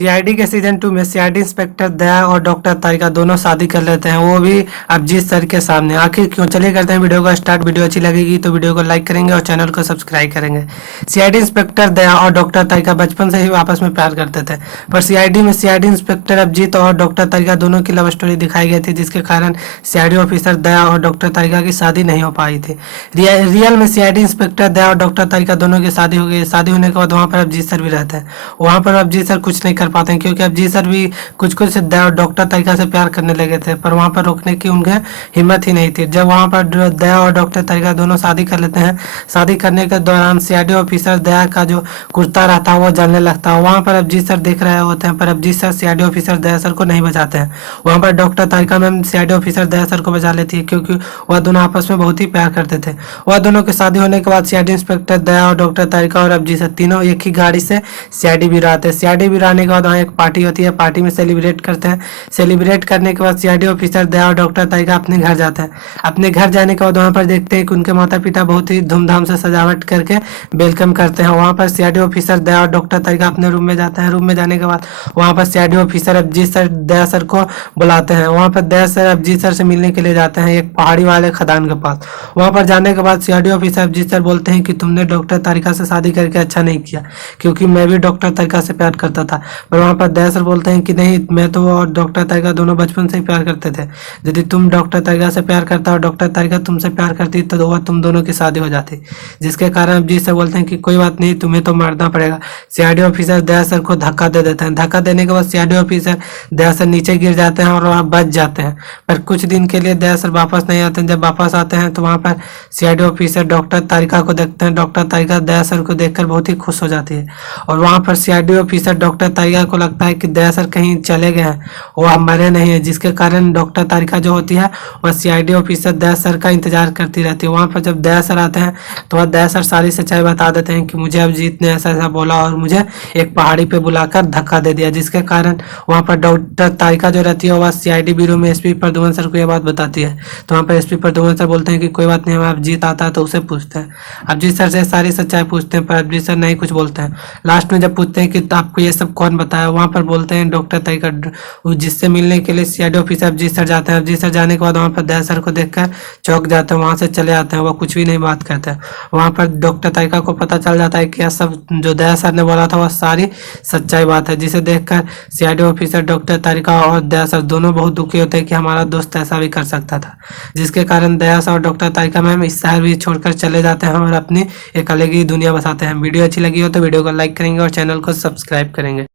CID के season 2 में CID inspector दया और डॉक्टर तारिका दोनों शादी कर लेते हैं, वो भी अभिजीत सर के सामने। आखिर क्यों? चलिए करते हैं वीडियो का स्टार्ट। वीडियो अच्छी लगेगी तो वीडियो को लाइक करेंगे और चैनल को सब्सक्राइब करेंगे। सीआईडी इंस्पेक्टर दया और डॉक्टर तारिका बचपन से ही आपस में प्यार करते थे, पर सीआईडी में सीआईडी इंस्पेक्टर अभिजीत और डॉक्टर तारिका दोनों की लव स्टोरी दिखाई गई थी, जिसके कारण सीआईडी ऑफिसर दया और डॉक्टर तारिका की शादी नहीं हो पाई थी। रियल में सीआईडी इंस्पेक्टर दया और डॉक्टर तारिका दोनों की शादी हो गई। शादी होने के बाद वहाँ पर अभिजीत सर भी रहते हैं। वहाँ पर अभिजीत सर कुछ नहीं कर पाते हैं, क्योंकि अभिजीत सर भी कुछ कुछ दया और डॉक्टर तारिका से प्यार करने लगे थे, पर वहाँ पर रोकने की उनके हिम्मत ही नहीं थी। जब वहाँ पर दया और डॉक्टर तारिका दोनों शादी कर लेते हैं, शादी करने के दौरान सीआईडी ऑफिसर दया का जो कुर्ता रहता है वो जलने लगता है। वहाँ पर अभिजीत सर देख रहे होते हैं, पर अभिजीत सर सीआईडी ऑफिसर दया सर को नहीं बचाते हैं। वहाँ पर डॉक्टर तारिका मैम सीआईडी ऑफिसर दया सर को बचा लेती है, क्योंकि वह दोनों आपस में बहुत ही प्यार करते थे। वह दोनों की शादी होने के बाद सीआईडी इंस्पेक्टर दया और डॉक्टर तारिका और अभिजीत सर तीनों एक ही गाड़ी से सीआईडी भी आते हैं। सीआईडी भी आने के बाद वहाँ एक पार्टी होती है, पार्टी में सेलिब्रेट करते हैं। सेलिब्रेट करने के बाद सीआईडी ऑफिसर दया और डॉक्टर तारिका अपने घर जाते हैं। अपने घर जाने के बाद वहाँ पर देखते हैं कि उनके माता पिता बहुत ही धूमधाम से सजावट करके वेलकम करते हैं। वहाँ पर सीआईडी ऑफिसर दया और डॉक्टर तारिका अपने रूम में जाते हैं। रूम में जाने के बाद वहाँ पर सीआईडी ऑफिसर अभिजीत सर दया सर को बुलाते हैं। वहाँ पर दया सर अभिजीत सर से मिलने के लिए जाते हैं एक पहाड़ी वाले खदान के पास। वहाँ पर जाने के बाद सीआईडी ऑफिसर अभिजीत सर बोलते हैं कि तुमने डॉक्टर तारिका से शादी करके अच्छा नहीं किया, क्योंकि मैं भी डॉक्टर तारिका से प्यार करता था। पर वहाँ पर दया सर बोलते हैं कि नहीं, मैं तो और डॉक्टर तारिका दोनों बचपन से ही प्यार करते थे। यदि तुम डॉक्टर तारिका से प्यार करता और डॉक्टर तारिका तुमसे प्यार करती तो वह तुम दोनों की शादी हो जाती। जिसके कारण अभिजीत सर बोलते हैं कि कोई बात नहीं, तुम्हें तो मरना पड़ेगा। सीआईडी ऑफिसर दया सर को धक्का दे देते हैं। धक्का देने के बाद सीआईडी ऑफिसर दया सर नीचे गिर जाते हैं और वहाँ बच जाते हैं। पर कुछ दिन के लिए दया सर वापस नहीं आते हैं। जब वापस आते हैं तो वहाँ पर सीआईडी ऑफिसर डॉक्टर तारिका को देखते हैं। डॉक्टर तारिका दया सर को देखकर बहुत ही खुश हो जाती है, और वहाँ पर सीआईडी ऑफिसर डॉक्टर तारिका को लगता है कि दया सर कहीं चले गए हैं, वो अब मरे नहीं है। जिसके कारण डॉक्टर तारिका जो होती है वह सीआईडी ऑफिसर दया सर का इंतजार करती रहती है। वहाँ पर जब दया सर आते हैं तो वह दया सर सारी सच्चाई बता देते हैं कि मुझे अभिजीत ने ऐसा ऐसा बोला और मुझे एक पहाड़ी पे बुलाकर धक्का दे दिया। जिसके कारण वहाँ पर डॉक्टर तारिका जो रहती है वह सीआईडी ब्यूरो में एसपी प्रद्युमन सर को यह बात बताती है। तो वहाँ पर एसपी प्रद्युमन सर बोलते हैं कि कोई बात नहीं, हमें अभिजीत आता है तो उसे पूछते हैं। अभिजीत सर से सारी सच्चाई पूछते हैं, पर अभिजीत सर नहीं कुछ बोलते हैं। लास्ट में जब पूछते हैं कि आपको ये सब कौन बताया, वहाँ पर बोलते हैं डॉक्टर तारिका। जिससे मिलने के लिए सीआईडी ऑफिसर अभिजीत सर जाते हैं। अभिजीत सर जाने के बाद वहाँ पर दया सर को देखकर चौंक जाते हैं, वहाँ से चले आते हैं। वो कुछ भी नहीं बात करते हैं। वहाँ पर डॉक्टर तारिका को पता चल जाता है कि यह सब जो दया सर ने बोला था वह सारी सच्चाई बात है, जिसे देखकर सीआईडी ऑफिसर डॉक्टर तारिका और दया सर दोनों बहुत दुखी होते हैं कि हमारा दोस्त ऐसा भी कर सकता था। जिसके कारण दया सर और डॉक्टर तारिका मैम इस शहर भी छोड़कर चले जाते हैं और अपनी एक अलग ही दुनिया बसाते हैं। वीडियो अच्छी लगी हो तो वीडियो को लाइक करेंगे और चैनल को सब्सक्राइब करेंगे।